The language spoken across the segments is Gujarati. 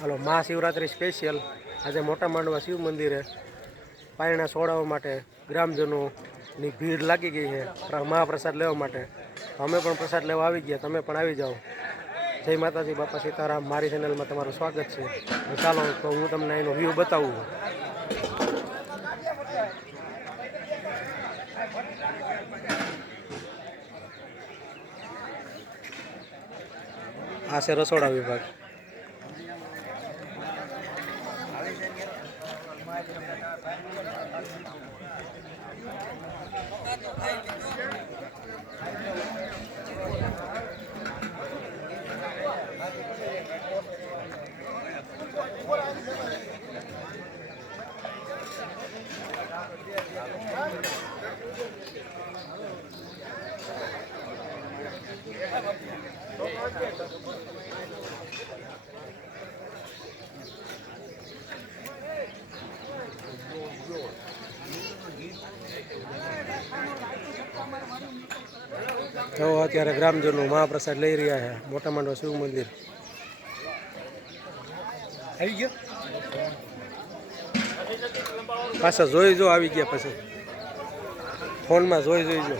હાલો મહાશિવરાત્રિ સ્પેશિયલ આજે મોટા માંડવા શિવ મંદિરે પાયણા સોડાવવા માટે ગ્રામજનોની ભીડ લાગી ગઈ છે મહાપ્રસાદ લેવા માટે. અમે પણ પ્રસાદ લેવા આવી ગયા, તમે પણ આવી જાઓ. જય માતાજી, બાપા સીતારામ. મારી ચેનલમાં તમારું સ્વાગત છે. ચાલો તો હું તમને એનો વ્યૂ બતાવું. આ છે રસોડા વિભાગ. તો અત્યારે ગ્રામજનો મહાપ્રસાદ લઈ રહ્યા છે. મોટા માંડવા શિવ મંદિર આવી ગયો. પાછા જોઈ જો આવી ગયા, પછી ફોનમાં જોઈ જો.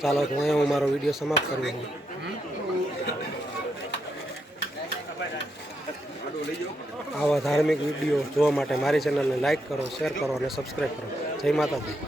ચાલો તો અહીંયા હું મારો વિડીયો સમાપ્ત કરું છું. આવા ધાર્મિક વિડીયો જોવા માટે મારી ચેનલને લાઈક કરો, શેર કરો અને સબસ્ક્રાઈબ કરો. જય માતાજી.